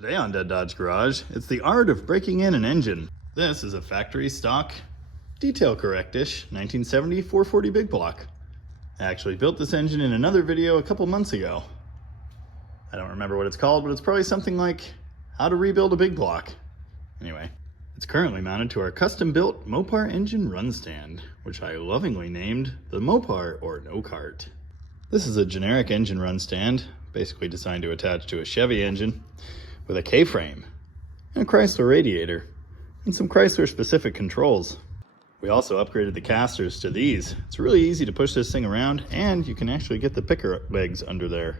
Today on Dead Dodge Garage, it's the art of breaking in an engine. This is a factory stock, detail correct-ish 1970 440 big block. I actually built this engine in another video a couple months ago. I don't remember what it's called, but it's probably something like how to rebuild a big block. Anyway, it's currently mounted to our custom-built Mopar engine run stand, which I lovingly named the Mopar or No Cart. This is a generic engine run stand, basically designed to attach to a Chevy engine, with a K-frame, and a Chrysler radiator, and some Chrysler-specific controls. We also upgraded the casters to these. It's really easy to push this thing around, and you can actually get the picker legs under there,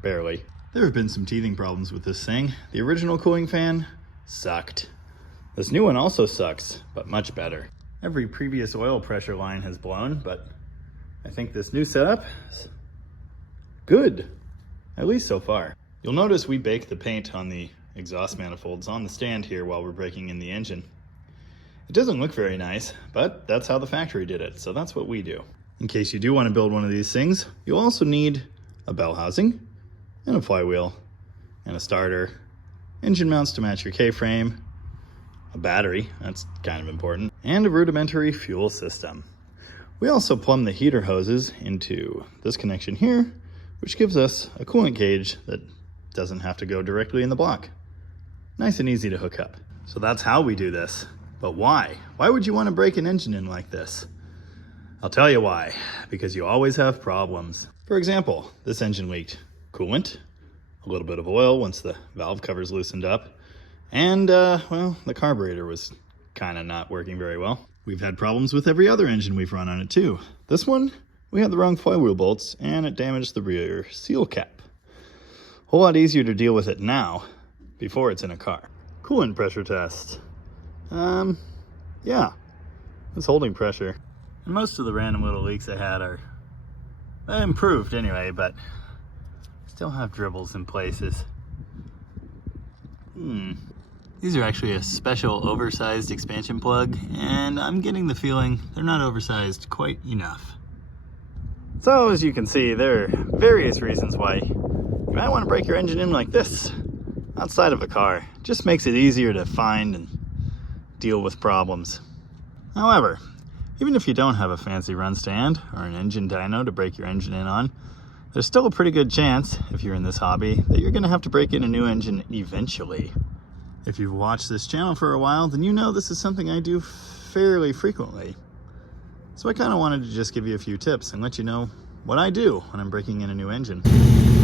barely. There have been some teething problems with this thing. The original cooling fan sucked. This new one also sucks, but much better. Every previous oil pressure line has blown, but I think this new setup is good, at least so far. You'll notice we baked the paint on the exhaust manifolds on the stand here while we're breaking in the engine. It doesn't look very nice, but that's how the factory did it, so that's what we do. In case you do want to build one of these things, you'll also need a bell housing, and a flywheel, and a starter, engine mounts to match your K-frame, a battery, that's kind of important, and a rudimentary fuel system. We also plumb the heater hoses into this connection here, which gives us a coolant gauge that doesn't have to go directly in the block. Nice and easy to hook up. So that's how we do this. But why? Why would you want to break an engine in like this? I'll tell you why. Because you always have problems. For example, this engine leaked coolant, a little bit of oil once the valve covers loosened up, and well, the carburetor was kind of not working very well. We've had problems with every other engine we've run on it too. This one, we had the wrong flywheel bolts and it damaged the rear seal cap. A whole lot easier to deal with it now, before it's in a car. Coolant pressure test. Yeah, it's holding pressure. And most of the random little leaks I had are improved anyway, but still have dribbles in places. These are actually a special oversized expansion plug, and I'm getting the feeling they're not oversized quite enough. So as you can see, there are various reasons why you might want to break your engine in like this outside of a car. It just makes it easier to find and deal with problems. However, even if you don't have a fancy run stand or an engine dyno to break your engine in on, there's still a pretty good chance, if you're in this hobby, that you're going to have to break in a new engine eventually. If you've watched this channel for a while, then you know this is something I do fairly frequently. So I kind of wanted to just give you a few tips and let you know what I do when I'm breaking in a new engine.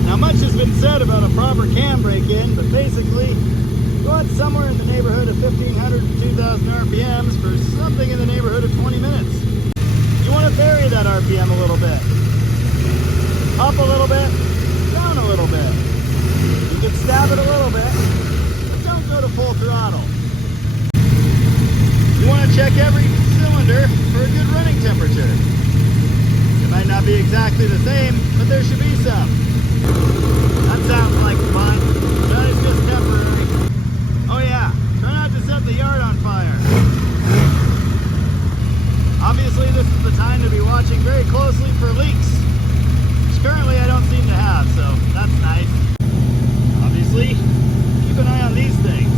Now, much has been said about a proper cam break-in, but basically, you want somewhere in the neighborhood of 1,500 to 2,000 RPMs for something in the neighborhood of 20 minutes. You want to vary that RPM a little bit. Up a little bit, down a little bit. You can stab it a little bit, but don't go to full throttle. You want to check every cylinder for a good running temperature. It might not be exactly the same, but there should be some. That sounds like fun, but it's just temporary. Oh yeah, try not to set the yard on fire. Obviously this is the time to be watching very closely for leaks, which currently I don't seem to have, so that's nice. Obviously, keep an eye on these things.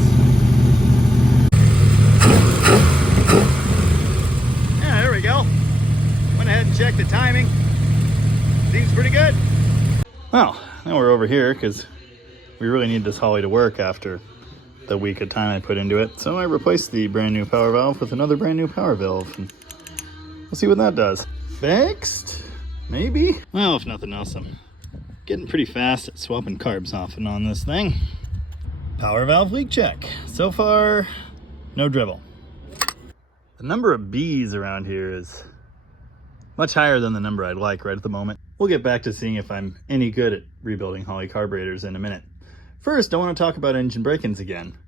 Yeah, there we go. Went ahead and checked the timing. Seems pretty good. Well, now we're over here because we really need this Holly to work after the week of time I put into it. So I replaced the brand new power valve with another brand new power valve, and we'll see what that does. Fixed? Maybe? Well, if nothing else, I'm getting pretty fast at swapping carbs off and on this thing. Power valve leak check. So far, no dribble. The number of bees around here is much higher than the number I'd like right at the moment. We'll get back to seeing if I'm any good at rebuilding Holly carburetors in a minute. First, I want to talk about engine break-ins again.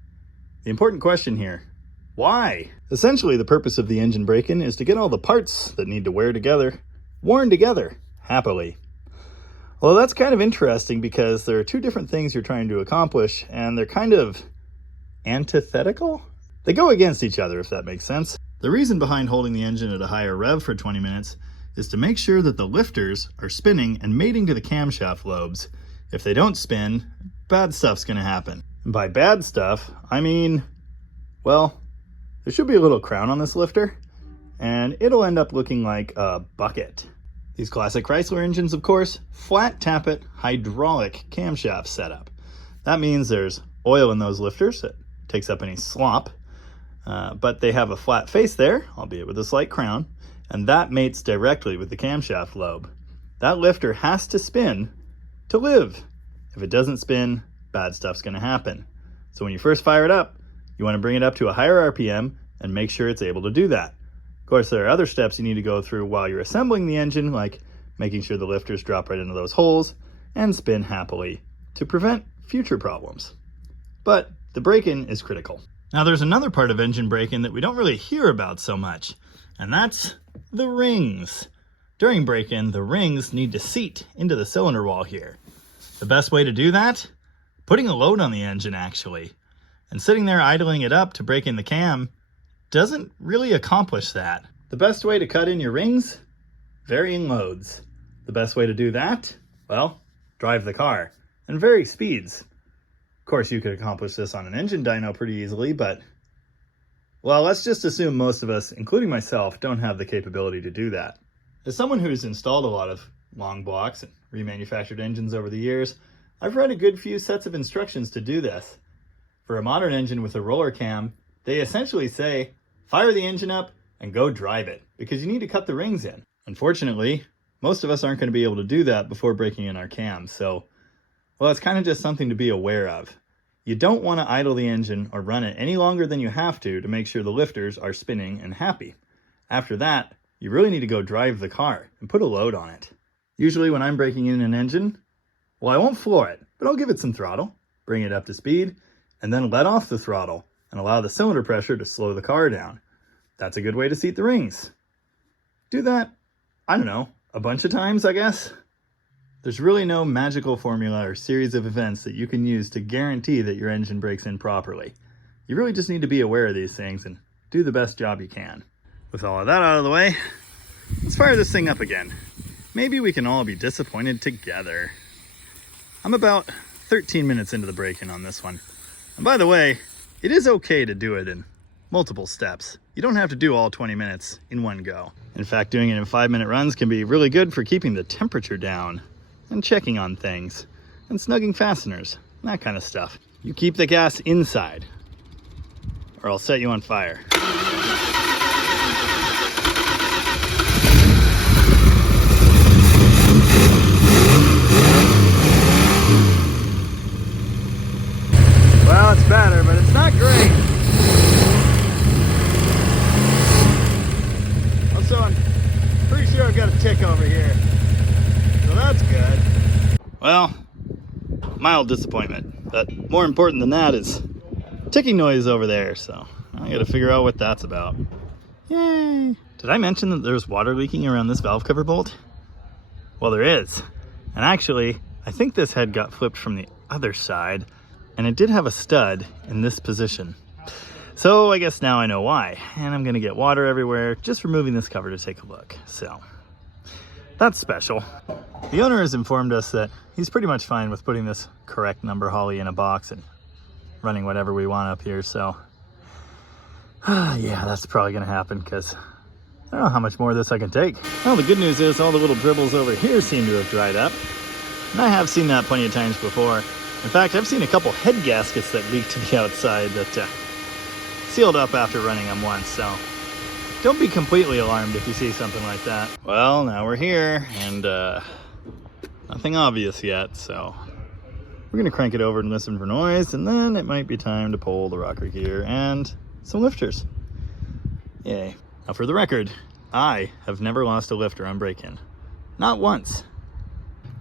The important question here, why? Essentially, the purpose of the engine break-in is to get all the parts that need to wear together, worn together, happily. Well, that's kind of interesting because there are two different things you're trying to accomplish, and they're kind of antithetical? They go against each other, if that makes sense. The reason behind holding the engine at a higher rev for 20 minutes is to make sure that the lifters are spinning and mating to the camshaft lobes. If they don't spin, bad stuff's going to happen. And by bad stuff, I mean, well, there should be a little crown on this lifter, and it'll end up looking like a bucket. These classic Chrysler engines, of course, flat tappet hydraulic camshaft setup. That means there's oil in those lifters that takes up any slop, but they have a flat face there, albeit with a slight crown, and that mates directly with the camshaft lobe. That lifter has to spin to live. If it doesn't spin, bad stuff's going to happen. So when you first fire it up, you want to bring it up to a higher RPM and make sure it's able to do that. Of course, there are other steps you need to go through while you're assembling the engine, like making sure the lifters drop right into those holes and spin happily to prevent future problems. But the break-in is critical. Now there's another part of engine break-in that we don't really hear about so much, and that's the rings. During break-in, the rings need to seat into the cylinder wall here. The best way to do that? Putting a load on the engine, actually. And sitting there idling it up to break in the cam doesn't really accomplish that. The best way to cut in your rings? Varying loads. The best way to do that? Well, drive the car, and vary speeds. Of course, you could accomplish this on an engine dyno pretty easily, but, well, let's just assume most of us, including myself, don't have the capability to do that. As someone who's installed a lot of long blocks and remanufactured engines over the years, I've read a good few sets of instructions to do this. For a modern engine with a roller cam, they essentially say, fire the engine up and go drive it, because you need to cut the rings in. Unfortunately, most of us aren't going to be able to do that before breaking in our cams, so, well, it's kind of just something to be aware of. You don't want to idle the engine or run it any longer than you have to make sure the lifters are spinning and happy. After that, you really need to go drive the car and put a load on it. Usually when I'm breaking in an engine, well, I won't floor it, but I'll give it some throttle, bring it up to speed, and then let off the throttle and allow the cylinder pressure to slow the car down. That's a good way to seat the rings. Do that, I don't know, a bunch of times, I guess. There's really no magical formula or series of events that you can use to guarantee that your engine breaks in properly. You really just need to be aware of these things and do the best job you can. With all of that out of the way, let's fire this thing up again. Maybe we can all be disappointed together. I'm about 13 minutes into the break-in on this one. And by the way, it is okay to do it in multiple steps. You don't have to do all 20 minutes in one go. In fact, doing it in 5-minute runs can be really good for keeping the temperature down and checking on things and snugging fasteners, and that kind of stuff. You keep the gas inside or I'll set you on fire. Well, it's better, but it's not great. Also, I'm pretty sure I've got a tick over here. So that's good. Well, mild disappointment. But more important than that is ticking noise over there. So I gotta figure out what that's about. Yay! Did I mention that there's water leaking around this valve cover bolt? Well, there is. And actually, I think this head got flipped from the other side. And it did have a stud in this position. So I guess now I know why. And I'm gonna get water everywhere, just removing this cover to take a look. So that's special. The owner has informed us that he's pretty much fine with putting this correct number Holley in a box and running whatever we want up here. So yeah, that's probably gonna happen because I don't know how much more of this I can take. Well, the good news is all the little dribbles over here seem to have dried up. And I have seen that plenty of times before. In fact, I've seen a couple head gaskets that leaked to the outside that sealed up after running them once, so don't be completely alarmed if you see something like that. Well, now we're here, and nothing obvious yet, so we're gonna crank it over and listen for noise, and then it might be time to pull the rocker gear and some lifters. Yay. Now for the record, I have never lost a lifter on break-in. Not once.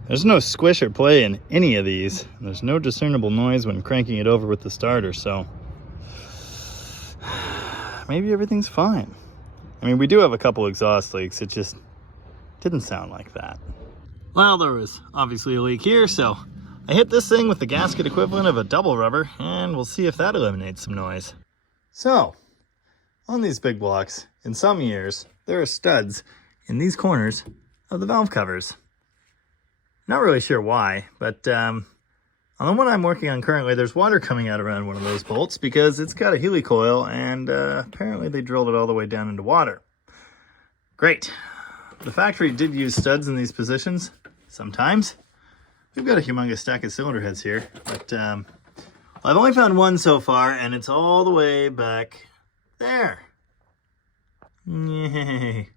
There's no squish or play in any of these. There's no discernible noise when cranking it over with the starter, so maybe everything's fine. I mean, we do have a couple exhaust leaks. It just didn't sound like that. Well, there was obviously a leak here, so I hit this thing with the gasket equivalent of a double rubber, and we'll see if that eliminates some noise. So, on these big blocks, in some years, there are studs in these corners of the valve covers. Not really sure why, but On the one I'm working on currently, there's water coming out around one of those bolts because it's got a helicoil, and apparently they drilled it all the way down into water. Great. The factory did use studs in these positions sometimes. We've got a humongous stack of cylinder heads here, but I've only found one so far, and it's all the way back there. Yay.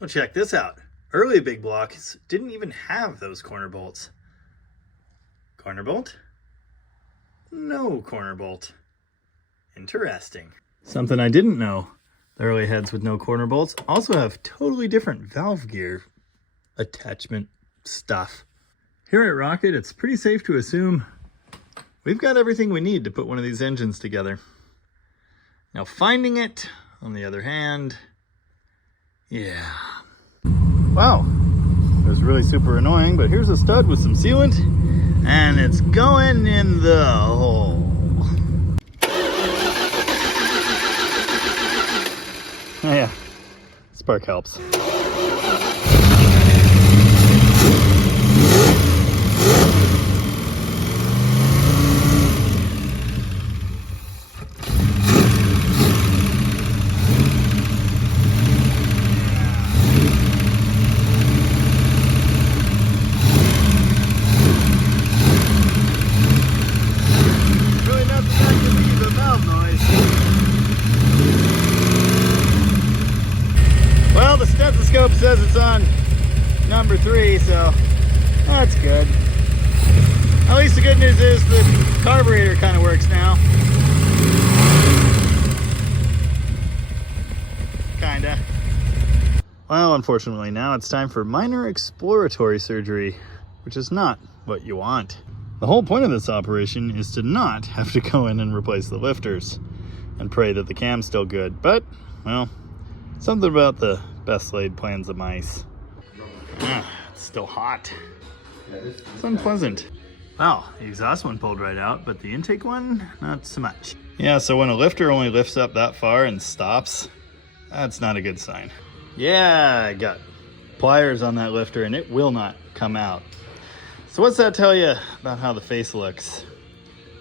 Well, check this out. Early big blocks didn't even have those corner bolts. Corner bolt? No corner bolt. Interesting. Something I didn't know. The early heads with no corner bolts also have totally different valve gear attachment stuff. Here at Rocket, it's pretty safe to assume we've got everything we need to put one of these engines together. Now finding it, on the other hand, yeah. Wow, it was really super annoying, but here's a stud with some sealant, and it's going in the hole. Oh yeah, spark helps. Well, the stethoscope says it's on number 3, so that's good. At least the good news is the carburetor kind of works now. Kinda. Well, unfortunately now it's time for minor exploratory surgery, which is not what you want. The whole point of this operation is to not have to go in and replace the lifters and pray that the cam's still good, but, well, something about the best laid plans of mice. It's still hot. It's unpleasant. Wow, the exhaust one pulled right out, but the intake one, not so much. Yeah, so when a lifter only lifts up that far and stops, that's not a good sign. Yeah, I got pliers on that lifter and it will not come out. So what's that tell you about how the face looks?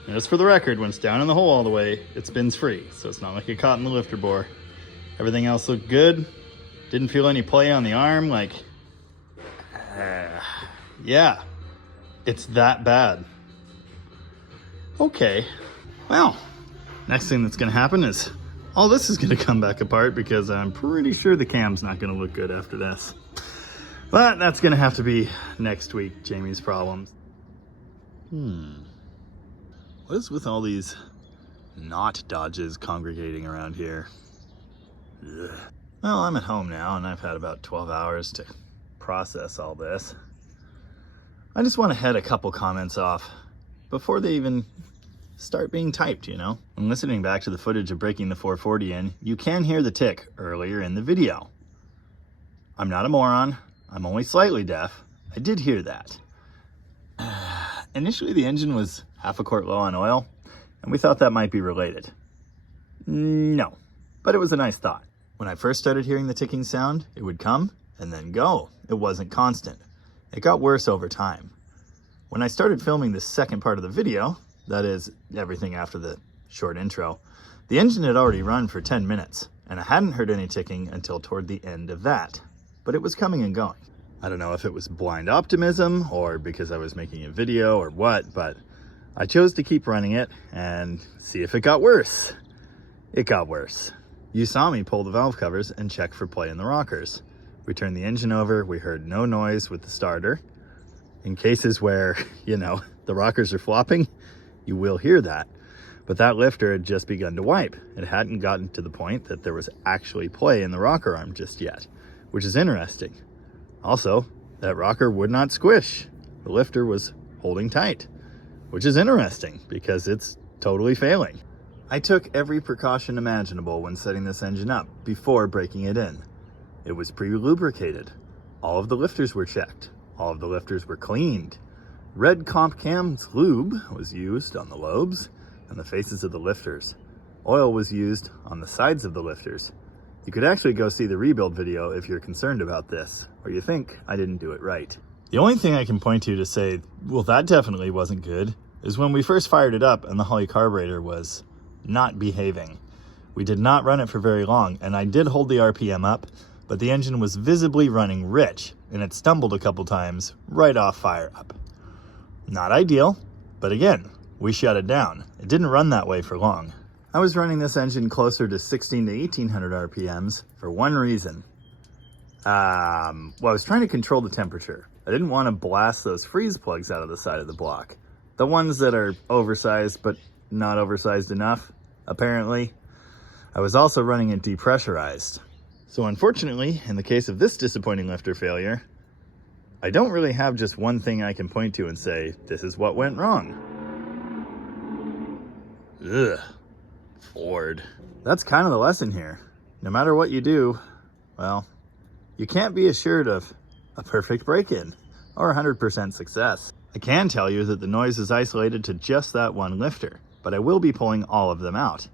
And just for the record, when it's down in the hole all the way, it spins free, so it's not like it caught in the lifter bore. Everything else looked good. Didn't feel any play on the arm, like, yeah, it's that bad. Okay, well, next thing that's gonna happen is all this is gonna come back apart because I'm pretty sure the cam's not gonna look good after this. But that's gonna have to be next week, Jamie's problems. What is with all these knot dodges congregating around here? Ugh. Well, I'm at home now and I've had about 12 hours to process all this. I just want to head a couple comments off before they even start being typed, you know? When listening back to the footage of breaking the 440 in, you can hear the tick earlier in the video. I'm not a moron. I'm only slightly deaf. I did hear that. Initially, the engine was half a quart low on oil, and we thought that might be related. No, but it was a nice thought. When I first started hearing the ticking sound, it would come and then go. It wasn't constant. It got worse over time. When I started filming the second part of the video, that is, everything after the short intro, the engine had already run for 10 minutes, and I hadn't heard any ticking until toward the end of that. But it was coming and going. I don't know if it was blind optimism or because I was making a video or what, but I chose to keep running it and see if it got worse. It got worse. You saw me pull the valve covers and check for play in the rockers. We turned the engine over, we heard no noise with the starter. In cases where, you know, the rockers are flopping, you will hear that. But that lifter had just begun to wipe. It hadn't gotten to the point that there was actually play in the rocker arm just yet, which is interesting. Also, that rocker would not squish. The lifter was holding tight, which is interesting because it's totally failing. I took every precaution imaginable when setting this engine up before breaking it in. It was pre-lubricated. All of the lifters were checked. All of the lifters were cleaned. Red Comp Cam's lube was used on the lobes and the faces of the lifters. Oil was used on the sides of the lifters. You could actually go see the rebuild video if you're concerned about this, or you think I didn't do it right. The only thing I can point to say, well, that definitely wasn't good, is when we first fired it up and the Holley carburetor was not behaving. We did not run it for very long, and I did hold the RPM up, but the engine was visibly running rich, and it stumbled a couple times right off fire up. Not ideal, but again, we shut it down. It didn't run that way for long. I was running this engine closer to 16 to 1800 RPMs for one reason. I was trying to control the temperature. I didn't want to blast those freeze plugs out of the side of the block. The ones that are oversized, but not oversized enough, apparently. I was also running it depressurized. So unfortunately, in the case of this disappointing lifter failure, I don't really have just one thing I can point to and say, this is what went wrong. Ugh, Ford. That's kind of the lesson here. No matter what you do, well, you can't be assured of a perfect break-in or 100% success. I can tell you that the noise is isolated to just that one lifter, but I will be pulling all of them out.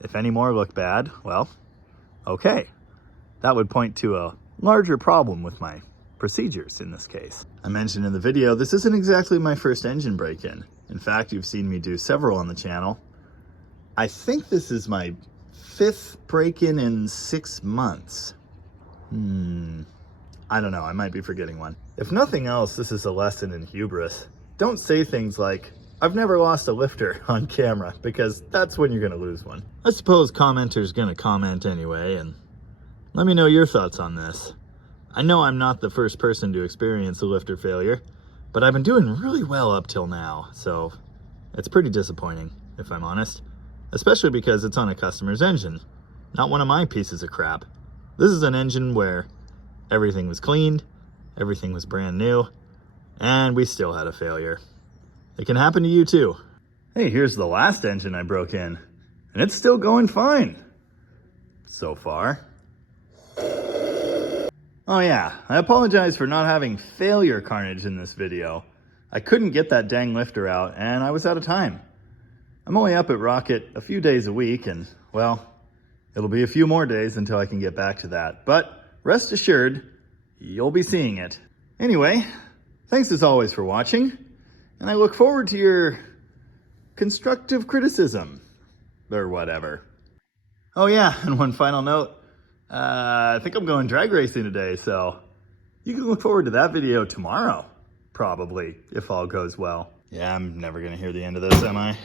If any more look bad, well, okay. That would point to a larger problem with my procedures in this case. I mentioned in the video, this isn't exactly my first engine break-in. In fact, you've seen me do several on the channel. I think this is my 5th break-in in 6 months. I don't know, I might be forgetting one. If nothing else, this is a lesson in hubris. Don't say things like, I've never lost a lifter on camera, because that's when you're gonna lose one. I suppose commenters gonna comment anyway, and let me know your thoughts on this. I know I'm not the first person to experience a lifter failure, but I've been doing really well up till now, so it's pretty disappointing, if I'm honest. Especially because it's on a customer's engine, not one of my pieces of crap. This is an engine where everything was cleaned, everything was brand new, and we still had a failure. It can happen to you too. Hey, here's the last engine I broke in, and it's still going fine. So far. Oh yeah, I apologize for not having failure carnage in this video. I couldn't get that dang lifter out, and I was out of time. I'm only up at Rocket a few days a week, and well, it'll be a few more days until I can get back to that. But rest assured, you'll be seeing it. Anyway, thanks as always for watching. And I look forward to your constructive criticism, or whatever. Oh yeah, and one final note. I think I'm going drag racing today, so you can look forward to that video tomorrow, probably, if all goes well. Yeah, I'm never gonna hear the end of this, am I?